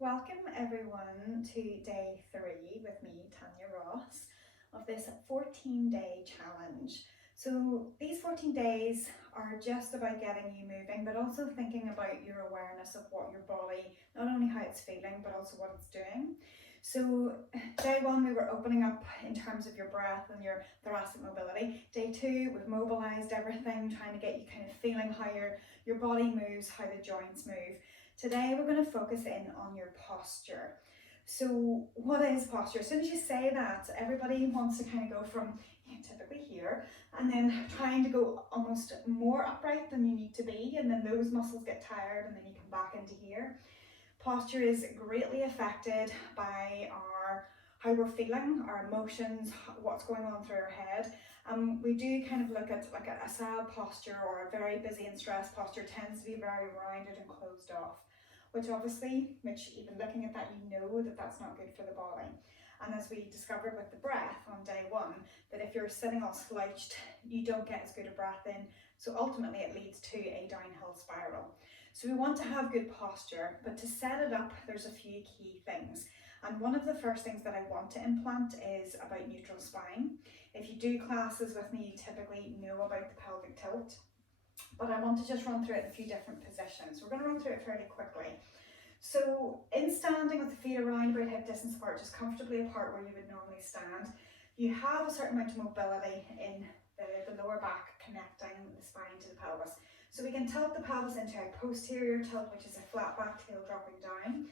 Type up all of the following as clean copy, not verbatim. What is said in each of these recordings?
Welcome everyone to day 3 with me, Tanya Ross, of this 14-day challenge. So these 14 days are just about getting you moving, but also thinking about your awareness of what your body, not only how it's feeling, but also what it's doing. So day 1, we were opening up in terms of your breath and your thoracic mobility. Day 2, we've mobilized everything, trying to get you kind of feeling how your body moves, how the joints move. Today we're going to focus in on your posture. So what is posture? As soon as you say that, everybody wants to kind of go from typically here and then trying to go almost more upright than you need to be, and then those muscles get tired and then you come back into here. Posture is greatly affected by how we're feeling, our emotions, what's going on through our head. We do kind of look at like a sad posture or a very busy and stressed posture tends to be very rounded and closed off, which even looking at that, you know that that's not good for the body. And as we discovered with the breath on day 1, that if you're sitting all slouched, you don't get as good a breath in. So ultimately it leads to a downhill spiral. So we want to have good posture, but to set it up, there's a few key things. And one of the first things that I want to implant is about neutral spine. If you do classes with me, you typically know about the pelvic tilt, but I want to just run through it in a few different positions. We're going to run through it fairly quickly. So in standing with the feet around about hip distance apart, just comfortably apart where you would normally stand, you have a certain amount of mobility in the lower back connecting the spine to the pelvis. So we can tilt the pelvis into a posterior tilt, which is a flat back tail dropping down,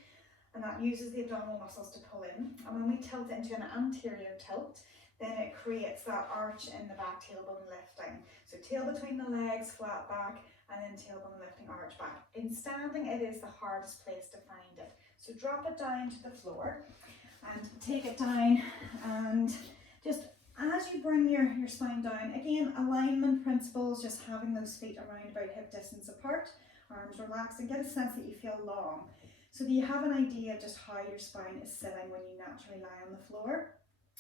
and that uses the abdominal muscles to pull in. And when we tilt it into an anterior tilt, then it creates that arch in the back, tailbone lifting. So tail between the legs, flat back, and then tailbone lifting, arch back. In standing, it is the hardest place to find it. So drop it down to the floor and take it down, and just as you bring your spine down, again, alignment principles, just having those feet around about hip distance apart, arms relaxed, and get a sense that you feel long. So that you have an idea of just how your spine is sitting when you naturally lie on the floor.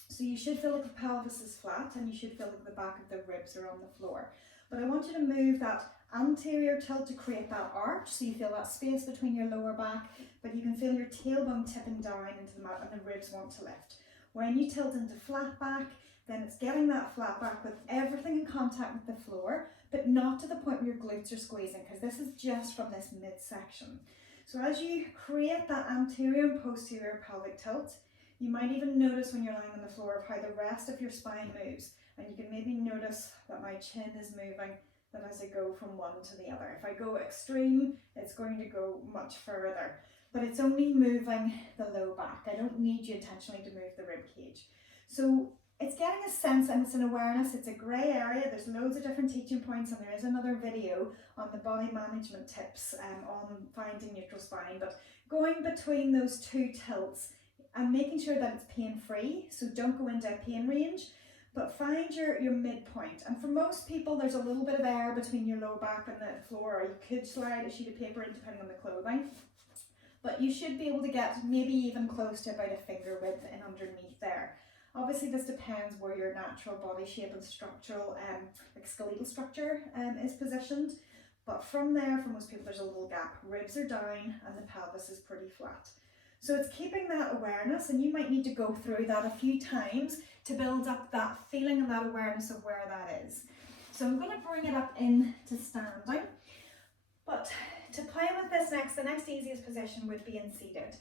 So you should feel like the pelvis is flat and you should feel like the back of the ribs are on the floor. But I want you to move that anterior tilt to create that arch, so you feel that space between your lower back, but you can feel your tailbone tipping down into the mat and the ribs want to lift. When you tilt into flat back, then it's getting that flat back with everything in contact with the floor, but not to the point where your glutes are squeezing, because this is just from this midsection. So as you create that anterior and posterior pelvic tilt, you might even notice when you're lying on the floor of how the rest of your spine moves. And you can maybe notice that my chin is moving, that as I go from one to the other. If I go extreme, it's going to go much further. But it's only moving the low back. I don't need you intentionally to move the rib cage. So it's getting a sense and it's an awareness. It's a grey area. There's loads of different teaching points, and there is another video on the body management tips on finding neutral spine. But going between those two tilts and making sure that it's pain-free, so don't go into a pain range, but find your midpoint. And for most people, there's a little bit of air between your low back and the floor, or you could slide a sheet of paper in depending on the clothing. But you should be able to get maybe even close to about a finger width in underneath there. Obviously, this depends where your natural body shape and structural, like skeletal structure is positioned. But from there, for most people, there's a little gap. Ribs are down and the pelvis is pretty flat. So it's keeping that awareness, and you might need to go through that a few times to build up that feeling and that awareness of where that is. So I'm going to bring it up into standing. But to play with this next, the next easiest position would be in seated,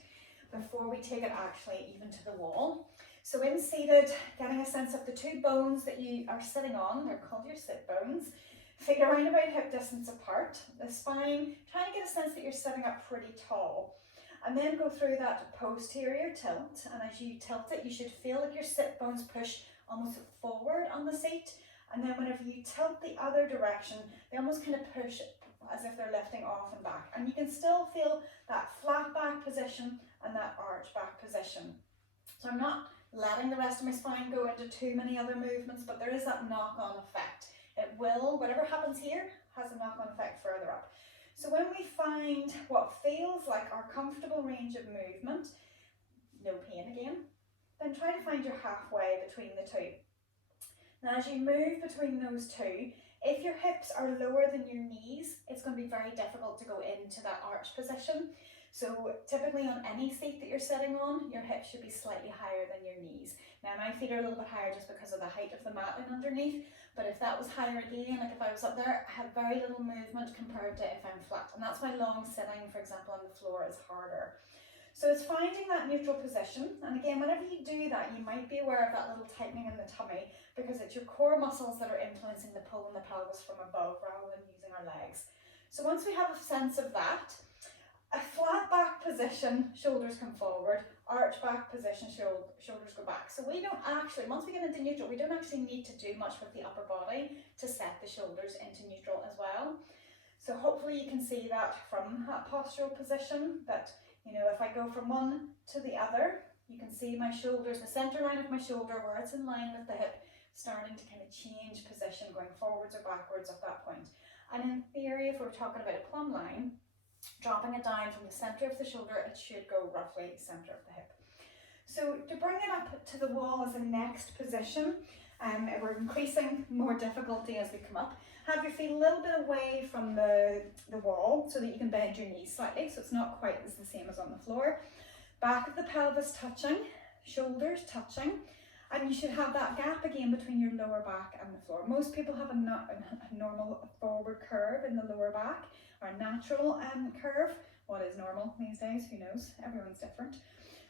before we take it actually even to the wall. So in seated, getting a sense of the two bones that you are sitting on, they're called your sit bones, feet around about hip distance apart, the spine, trying to get a sense that you're sitting up pretty tall. And then go through that posterior tilt, and as you tilt it, you should feel like your sit bones push almost forward on the seat, and then whenever you tilt the other direction, they almost kind of push as if they're lifting off and back, and you can still feel that flat back position and that arch back position. So I'm not letting the rest of my spine go into too many other movements, but there is that knock-on effect. It will, whatever happens here, has a knock-on effect further up. So when we find what feels like our comfortable range of movement, no pain again, then try to find your halfway between the two. Now as you move between those two, if your hips are lower than your knees, it's going to be very difficult to go into that arch position. So typically on any seat that you're sitting on, your hips should be slightly higher than your knees. Now my feet are a little bit higher just because of the height of the mat and underneath, but if that was higher again, like if I was up there, I have very little movement compared to if I'm flat. And that's why long sitting, for example, on the floor is harder. So it's finding that neutral position. And again, whenever you do that, you might be aware of that little tightening in the tummy, because it's your core muscles that are influencing the pull in the pelvis from above rather than using our legs. So once we have a sense of that, a flat back position, shoulders come forward, arch back position, shoulders go back. So we don't actually, once we get into neutral, we don't actually need to do much with the upper body to set the shoulders into neutral as well. So hopefully you can see that from that postural position, that, you know, if I go from one to the other, you can see my shoulders, the center line of my shoulder where it's in line with the hip, starting to kind of change position, going forwards or backwards at that point. And in theory, if we're talking about a plumb line, dropping it down from the center of the shoulder, it should go roughly center of the hip. So to bring it up to the wall as a next position, we're increasing more difficulty as we come up. Have your feet a little bit away from the wall so that you can bend your knees slightly, so it's not quite as the same as on the floor. Back of the pelvis touching, shoulders touching, and you should have that gap again between your lower back and the floor. Most people have a normal forward curve in the lower back, or a natural curve. What is normal these days? Who knows? Everyone's different.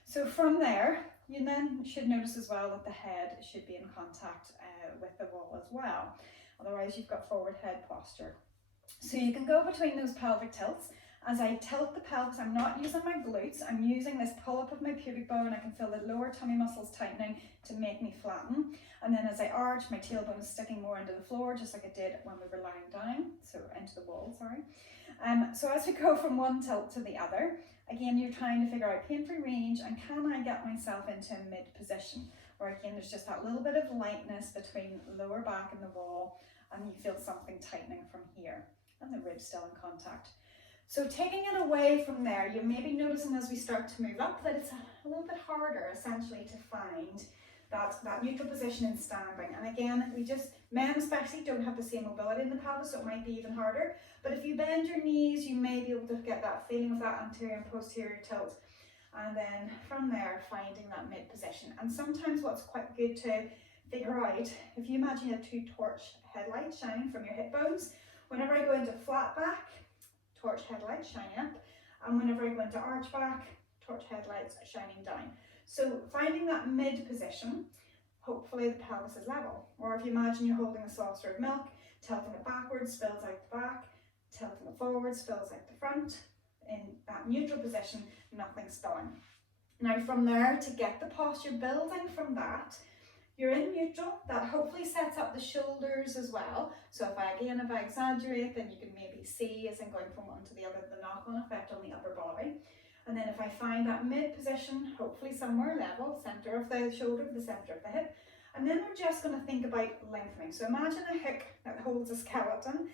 So from there, you then should notice as well that the head should be in contact with the wall as well. Otherwise you've got forward head posture. So you can go between those pelvic tilts. As I tilt the pelvis, I'm not using my glutes, I'm using this pull up of my pubic bone. I can feel the lower tummy muscles tightening to make me flatten. And then as I arch, my tailbone is sticking more into the floor, just like it did when we were lying down, so into the wall, sorry. So as we go from one tilt to the other, again, you're trying to figure out pain-free range and can I get myself into a mid position, where again, there's just that little bit of lightness between the lower back and the wall, and you feel something tightening from here, and the ribs still in contact. So taking it away from there, you may be noticing as we start to move up that it's a little bit harder essentially to find that neutral position in standing. And again, men especially don't have the same mobility in the pelvis, so it might be even harder. But if you bend your knees, you may be able to get that feeling of that anterior and posterior tilt. And then from there, finding that mid position. And sometimes what's quite good to figure out, if you imagine you have two torch headlights shining from your hip bones, whenever I go into flat back, torch headlights shining up, and whenever I go into arch back, torch headlights shining down. So finding that mid position, hopefully the pelvis is level. Or if you imagine you're holding a saucer of milk, tilting it backwards, spills out the back, tilting it forward, spills out the front. In that neutral position, nothing spilling. Now from there, to get the posture building from that, you're in neutral. That hopefully sets up the shoulders as well. So if I exaggerate, then you can maybe see as I'm going from one to the other, the knock-on effect on the upper body. And then if I find that mid position, hopefully somewhere level, center of the shoulder, the center of the hip. And then we're just going to think about lengthening. So imagine a hook that holds a skeleton,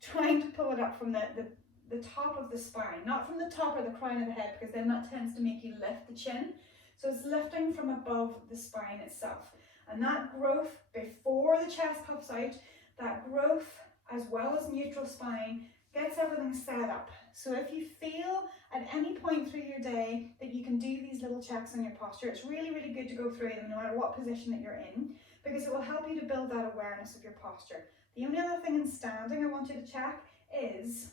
trying to pull it up from the top of the spine, not from the top or the crown of the head, because then that tends to make you lift the chin. So it's lifting from above the spine itself. And that growth before the chest puffs out, that growth as well as neutral spine gets everything set up. So if you feel at any point through your day that you can do these little checks on your posture, it's really, really good to go through them no matter what position that you're in, because it will help you to build that awareness of your posture. The only other thing in standing I want you to check is,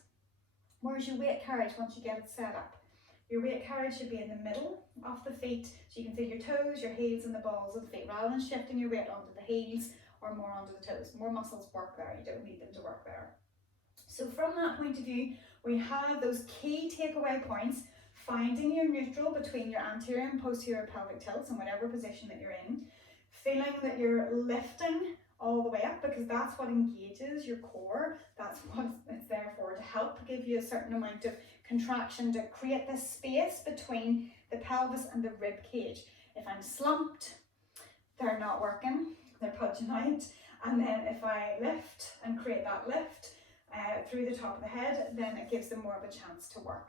where's your weight carriage once you get it set up? Your weight carriage should be in the middle of the feet, so you can feel your toes, your heels and the balls of the feet, rather than shifting your weight onto the heels or more onto the toes. More muscles work there, you don't need them to work there. So from that point of view, we have those key takeaway points: finding your neutral between your anterior and posterior pelvic tilts in whatever position that you're in, feeling that you're lifting all the way up, because that's what engages your core, that's what it's there for, to help give you a certain amount of contraction, to create this space between the pelvis and the rib cage. If I'm slumped, they're not working, they're pudging out. And then if I lift and create that lift through the top of the head, then it gives them more of a chance to work.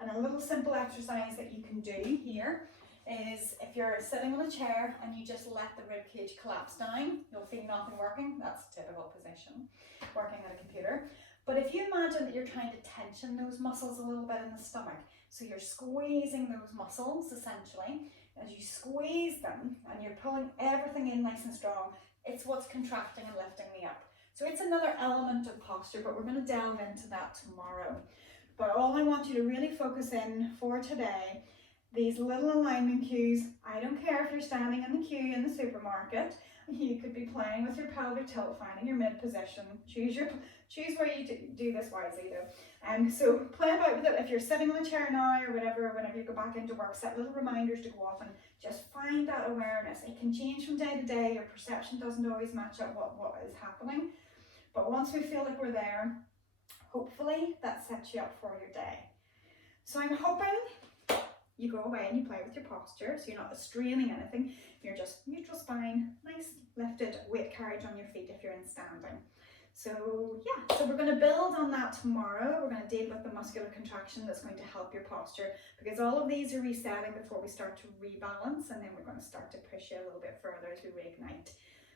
And a little simple exercise that you can do here is, if you're sitting on a chair and you just let the rib cage collapse down, you'll feel nothing working. That's a typical position, working at a computer. But if you imagine that you're trying to tension those muscles a little bit in the stomach, So you're squeezing those muscles essentially. As you squeeze them and you're pulling everything in nice and strong, it's what's contracting and lifting me up. So it's another element of posture, but we're going to delve into that tomorrow. But all I want you to really focus in for today, these little alignment cues. I don't care if you're standing in the queue in the supermarket. You could be playing with your pelvic tilt, finding your mid position. Choose where you do this wisely though. So play about with it. If you're sitting on a chair now or whatever, whenever you go back into work, set little reminders to go off and just find that awareness. It can change from day to day. Your perception doesn't always match up what is happening. But once we feel like we're there, hopefully that sets you up for your day. So I'm hoping you go away and you play with your posture, so you're not straining anything, you're just neutral spine, nice lifted weight carriage on your feet if you're in standing. So yeah, so we're going to build on that tomorrow. We're going to deal with the muscular contraction that's going to help your posture, because all of these are resetting before we start to rebalance, and then we're going to start to push you a little bit further as we reignite.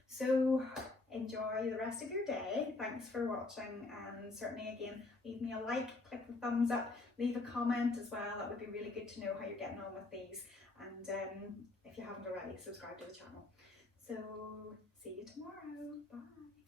So enjoy the rest of your day. Thanks for watching, and certainly again, leave me a like, click the thumbs up, leave a comment as well. That would be really good to know how you're getting on with these, and if you haven't already, subscribe to the channel. So see you tomorrow. Bye.